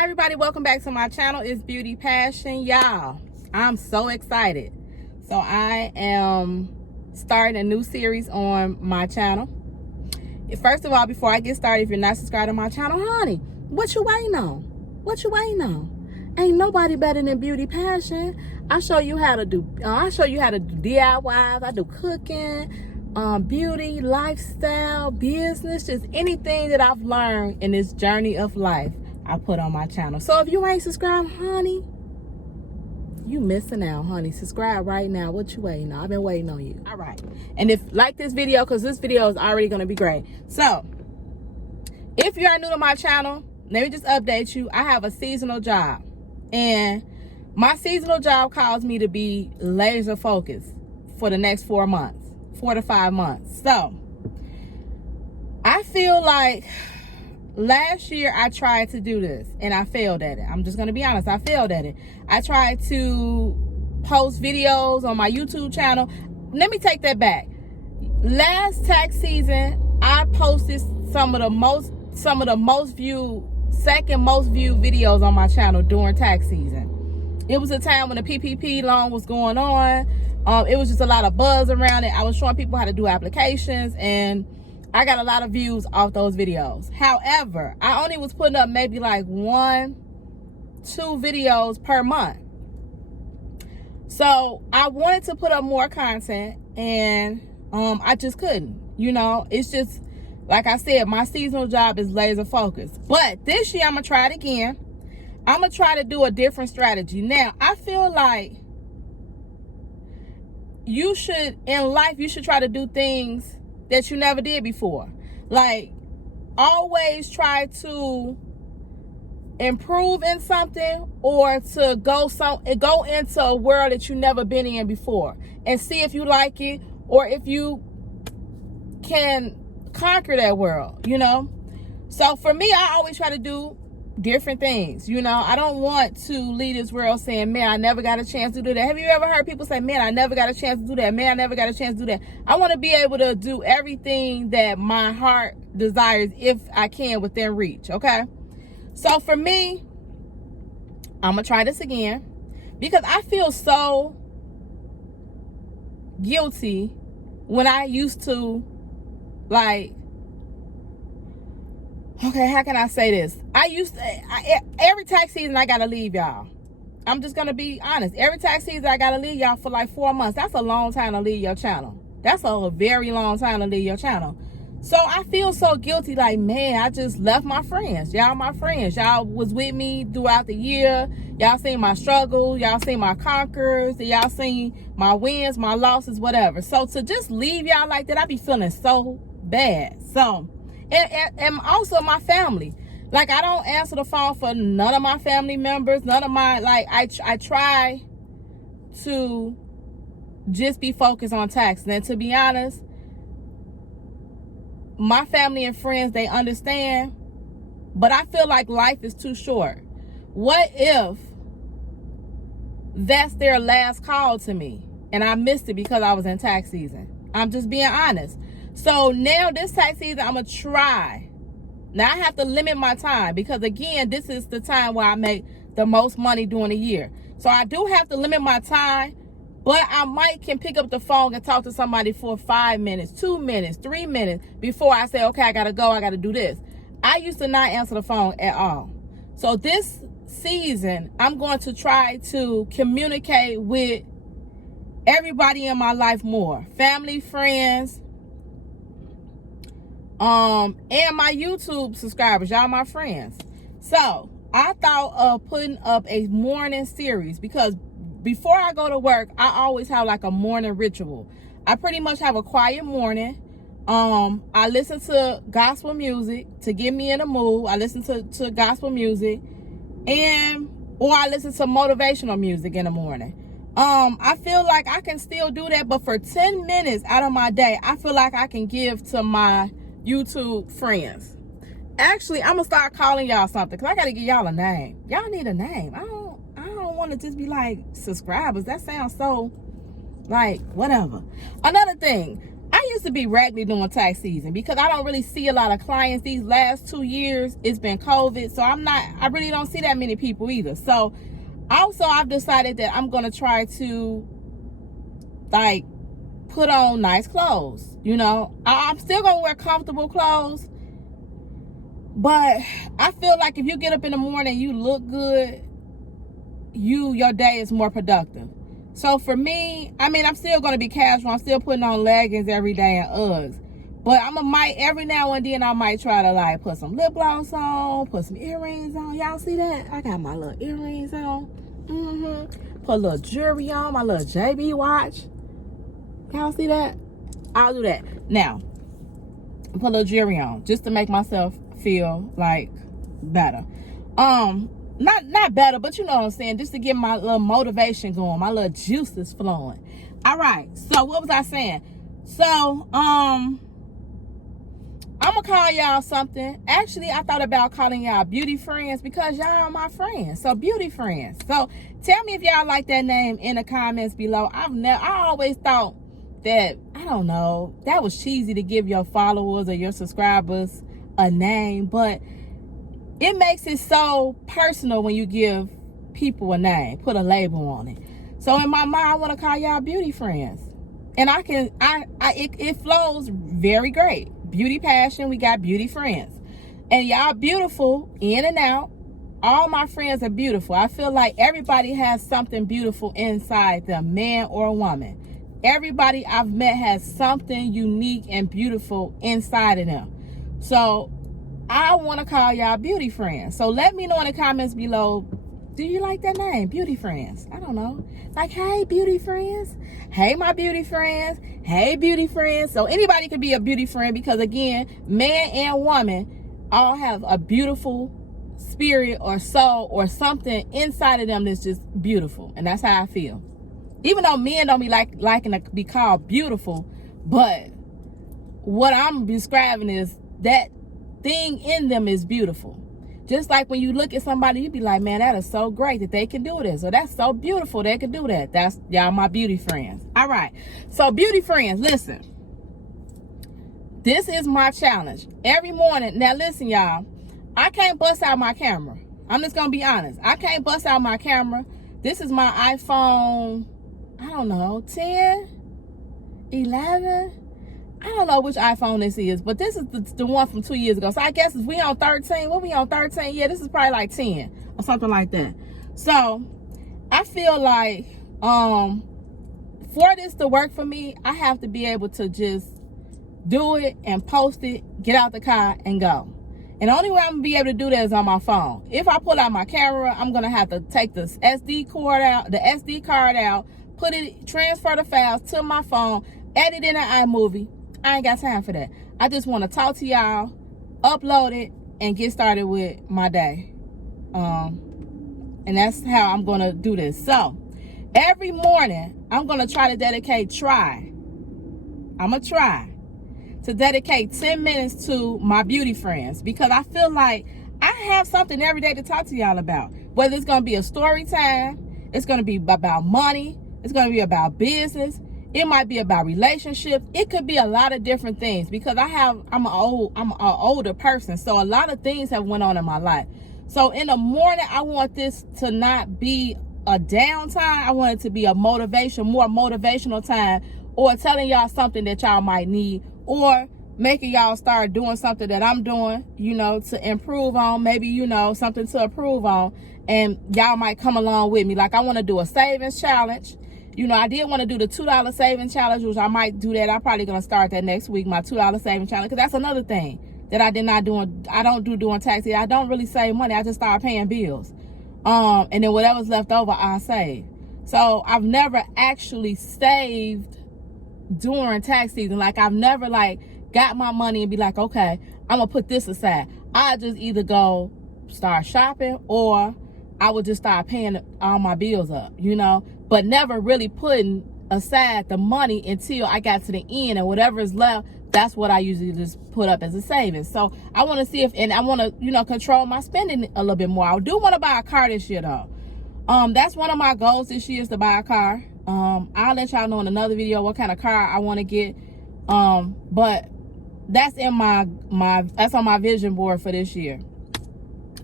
Hi everybody, welcome back to my channel. It's Beauty Passion. Y'all, I'm so excited. So I am starting a new series on my channel. First of all, before I get started, if you're not subscribed to my channel, honey, what you waiting on? What you waiting on? Ain't nobody better than Beauty Passion. I show you how to do DIYs. I do cooking, beauty, lifestyle, business, just anything that I've learned in this journey of life, I put on my channel. So if you ain't subscribed, honey, you missing out, honey. Subscribe right now. What you waiting on? I've been waiting on you. All right. And if like this video, because this video is already going to be great. So if you are new to my channel, let me just update you. I have a seasonal job, and my seasonal job calls me to be laser focused for the next 4 to 5 months. So I feel like last year I tried to do this and I failed at it. I'm just going to be honest. I failed at it. I tried to post videos on my YouTube channel. Let me take that back. Last tax season, I posted some of the most viewed, second most viewed videos on my channel during tax season. It was a time when the PPP loan was going on. It was just a lot of buzz around it. I was showing people how to do applications, and I got a lot of views off those videos. However, I only was putting up maybe like 1-2 videos per month. So I wanted to put up more content, and I just couldn't. You know, it's just, like I said, my seasonal job is laser focused. But this year I'm gonna try it again. I'm gonna try to do a different strategy. Now, I feel like you should, in life, you should try to do things that you never did before. Like, always try to improve in something, or to go into a world that you never been in before, and see if you like it, or if you can conquer that world, you know. So for me, I always try to do different things, you know. I don't want to leave this world saying, man, I never got a chance to do that. Have you ever heard people say, man, I never got a chance to do that? Man, I never got a chance to do that. I want to be able to do everything that my heart desires if I can, within reach, okay? So for me, I'm going to try this again, because I feel so guilty when I used to, like, okay, how can I say this? Every tax season I gotta leave y'all. I'm just gonna be honest. Every tax season I gotta leave y'all for like 4 months. That's a long time to leave your channel. That's a very long time to leave your channel. So I feel so guilty, like, man, I just left my friends. Y'all my friends. Y'all was with me throughout the year. Y'all seen my struggles. Y'all seen my conquers. Y'all seen my wins, my losses, whatever. So to just leave y'all like that, I be feeling so bad. So, and also my family. Like, I don't answer the phone for none of my family members. None of my, like, I try to just be focused on tax. And to be honest, my family and friends, they understand. But I feel like life is too short. What if that's their last call to me and I missed it because I was in tax season? I'm just being honest. So now this tax season, I'm going to try. Now I have to limit my time, because again, this is the time where I make the most money during the year. So I do have to limit my time, but I can pick up the phone and talk to somebody for 5 minutes, 2 minutes, 3 minutes before I say, okay, I got to go. I got to do this. I used to not answer the phone at all. So this season, I'm going to try to communicate with everybody in my life more. Family, friends, and my YouTube subscribers, y'all my friends. So I thought of putting up a morning series, because before I go to work, I always have like a morning ritual. I pretty much have a quiet morning. I listen to gospel music to get me in a mood. I listen to gospel music, or I listen to motivational music in the morning. I feel like I can still do that, but for 10 minutes out of my day, I feel like I can give to my YouTube friends. Actually, I'm gonna start calling y'all something, because I gotta give y'all a name. Y'all need a name. I don't want to just be like subscribers. That sounds so like whatever. Another thing, I I used to be regularly doing tax season because I don't really see a lot of clients. These last 2 years, it's been COVID. So I really don't see that many people either. So also I've decided that I'm going to try to like put on nice clothes. You know, I'm still going to wear comfortable clothes. But I feel like if you get up in the morning, you look good, your day is more productive. So for me, I mean, I'm still going to be casual. I'm still putting on leggings every day and Uggs. But every now and then I might try to like put some lip gloss on, put some earrings on. Y'all see that? I got my little earrings on. Put a little jewelry on, my little JB watch. Y'all see that? I'll do that. Now, put a little jewelry on just to make myself feel like better. Not better, but you know what I'm saying, just to get my little motivation going, my little juices flowing. All right, so what was I saying? So I'm gonna call y'all something. Actually, I thought about calling y'all beauty friends because y'all are my friends. So beauty friends. So tell me if y'all like that name in the comments below. I always thought that, I don't know, that was cheesy to give your followers or your subscribers a name, but it makes it so personal when you give people a name, put a label on it. So in my mind, I want to call y'all beauty friends. And it flows very great. Beauty passion, we got beauty friends. And y'all beautiful in and out. All my friends are beautiful. I feel like everybody has something beautiful inside them, man or woman. Everybody I've met has something unique and beautiful inside of them. So I want to call y'all beauty friends. So let me know in the comments below, do you like that name, beauty friends? I don't know. Like, hey, beauty friends. Hey, my beauty friends. Hey, beauty friends. So anybody could be a beauty friend because, again, man and woman all have a beautiful spirit or soul or something inside of them that's just beautiful. And that's how I feel. Even though men don't be liking to be called beautiful, but what I'm describing is that thing in them is beautiful. Just like when you look at somebody, you be like, man, that is so great that they can do this, or that's so beautiful they can do that. That's y'all my beauty friends. All right, so beauty friends, listen, this is my challenge every morning. Now listen, y'all, I can't bust out my camera. I'm just gonna be honest, I can't bust out my camera. This is my iPhone, I don't know, 10, 11, I don't know which iPhone this is, but this is the one from 2 years ago. So I guess if we on 13, what we on 13? Yeah, this is probably like 10 or something like that. So I feel like for this to work for me, I have to be able to just do it and post it, get out the car and go. And the only way I'm gonna be able to do that is on my phone. If I pull out my camera, I'm gonna have to take the SD card out, transfer the files to my phone, edit in an iMovie. I ain't got time for that. I just want to talk to y'all, upload it, and get started with my day. And that's how I'm going to do this. So, every morning, I'm going to try to dedicate 10 minutes to my beauty friends. Because I feel like I have something every day to talk to y'all about. Whether it's going to be a story time, it's going to be about money, it's going to be about business, it might be about relationships. It could be a lot of different things because I'm an older person. So a lot of things have went on in my life. So in the morning, I want this to not be a downtime. I want it to be a more motivational time, or telling y'all something that y'all might need, or making y'all start doing something that I'm doing, you know, to improve on, maybe, you know, something to improve on. And y'all might come along with me. Like, I want to do a savings challenge. You know, I did want to do the $2 savings challenge, which I might do that. I'm probably going to start that next week, my $2 savings challenge, because that's another thing that I don't do during tax season. I don't really save money. I just start paying bills. And then whatever's left over, I save. So I've never actually saved during tax season. Like, I've never got my money and be like, okay, I'm going to put this aside. I just either go start shopping, or I would just start paying all my bills up, you know, but never really putting aside the money until I got to the end, and whatever is left, that's what I usually just put up as a savings. So I want to see and I want to, you know, control my spending a little bit more. I do want to buy a car this year though. That's one of my goals this year, is to buy a car. I'll let y'all know in another video what kind of car I want to get. But that's in that's on my vision board for this year.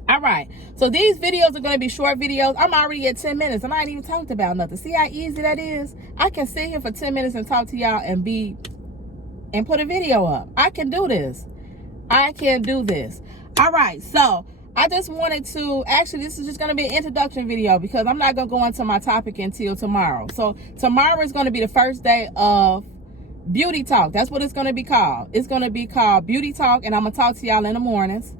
All right, so these videos are going to be short videos. I'm already at 10 minutes and I ain't even talked about nothing. See how easy that is? I can sit here for 10 minutes and talk to y'all and put a video up. I can do this. I can do this. All right, so I just wanted to, actually this is just going to be an introduction video because I'm not going to go into my topic until tomorrow. So tomorrow is going to be the first day of Beauty Talk. That's what it's going to be called. It's going to be called Beauty Talk, and I'm going to talk to y'all in the mornings.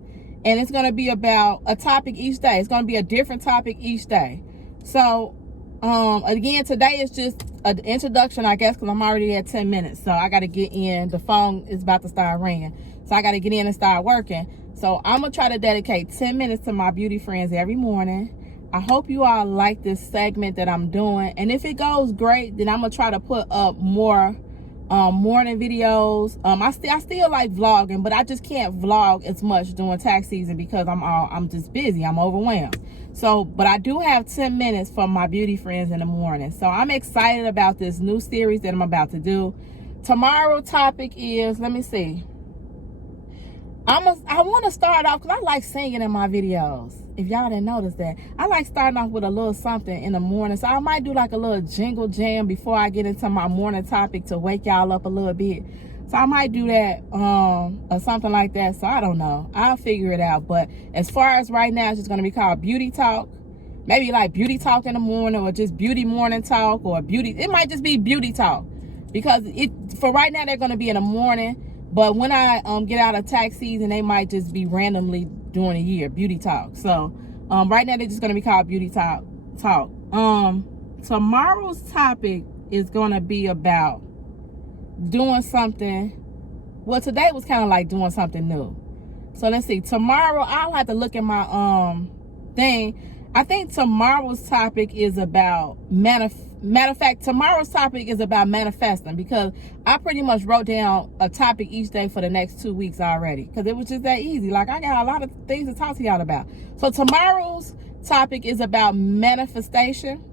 And it's going to be about a topic each day. It's going to be a different topic each day. So, again, today is just an introduction, I guess, because I'm already at 10 minutes. So I got to get in. The phone is about to start ringing. So I got to get in and start working. So I'm going to try to dedicate 10 minutes to my beauty friends every morning. I hope you all like this segment that I'm doing. And if it goes great, then I'm going to try to put up more morning videos. I still like vlogging, but I just can't vlog as much during tax season because I'm just busy. I'm overwhelmed. So, but I do have 10 minutes for my beauty friends in the morning. So I'm excited about this new series that I'm about to do. Tomorrow's topic is, let me see. I want to start off because I like singing in my videos. If y'all didn't notice that, I like starting off with a little something in the morning. So I might do like a little jingle jam before I get into my morning topic to wake y'all up a little bit. So I might do that or something like that. So I don't know. I'll figure it out. But as far as right now, it's just going to be called Beauty Talk. Maybe like Beauty Talk in the morning or just Beauty Morning Talk or Beauty. It might just be Beauty Talk because for right now, they're going to be in the morning. But when I get out of tax season, they might just be randomly during the year, Beauty Talk. So right now they're just going to be called Beauty Talk. Tomorrow's topic is going to be about doing something. Well, today was kind of like doing something new. So let's see. Tomorrow, I'll have to look at my thing. I think tomorrow's topic is about matter of fact, tomorrow's topic is about manifesting because I pretty much wrote down a topic each day for the next 2 weeks already because it was just that easy. Like I got a lot of things to talk to y'all about. So tomorrow's topic is about manifestation.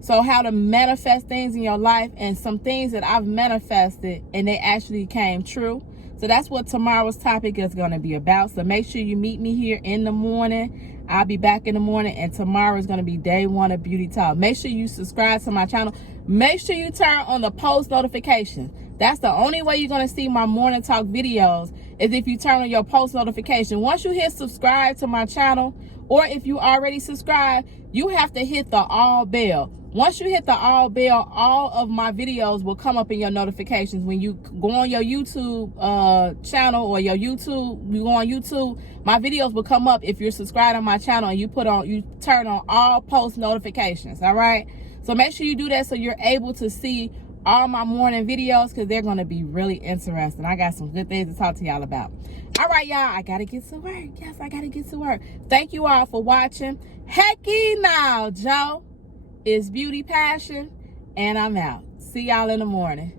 So how to manifest things in your life and some things that I've manifested and they actually came true. So that's what tomorrow's topic is going to be about. So make sure you meet me here in the morning. I'll be back in the morning, and tomorrow is going to be day 1 of Beauty Talk. Make sure you subscribe to my channel. Make sure you turn on the post notifications. That's the only way you're going to see my morning talk videos is if you turn on your post notification. Once you hit subscribe to my channel, or if you already subscribed, you have to hit the all bell. Once you hit the all bell, all of my videos will come up in your notifications. When you go on your YouTube channel or you go on YouTube, my videos will come up if you're subscribed on my channel and you turn on all post notifications. All right. So make sure you do that so you're able to see all my morning videos because they're going to be really interesting. I got some good things to talk to y'all about. All right, y'all. I got to get to work. Yes, I got to get to work. Thank you all for watching. Hecky now, Joe. It's Beauty Passion, and I'm out. See y'all in the morning.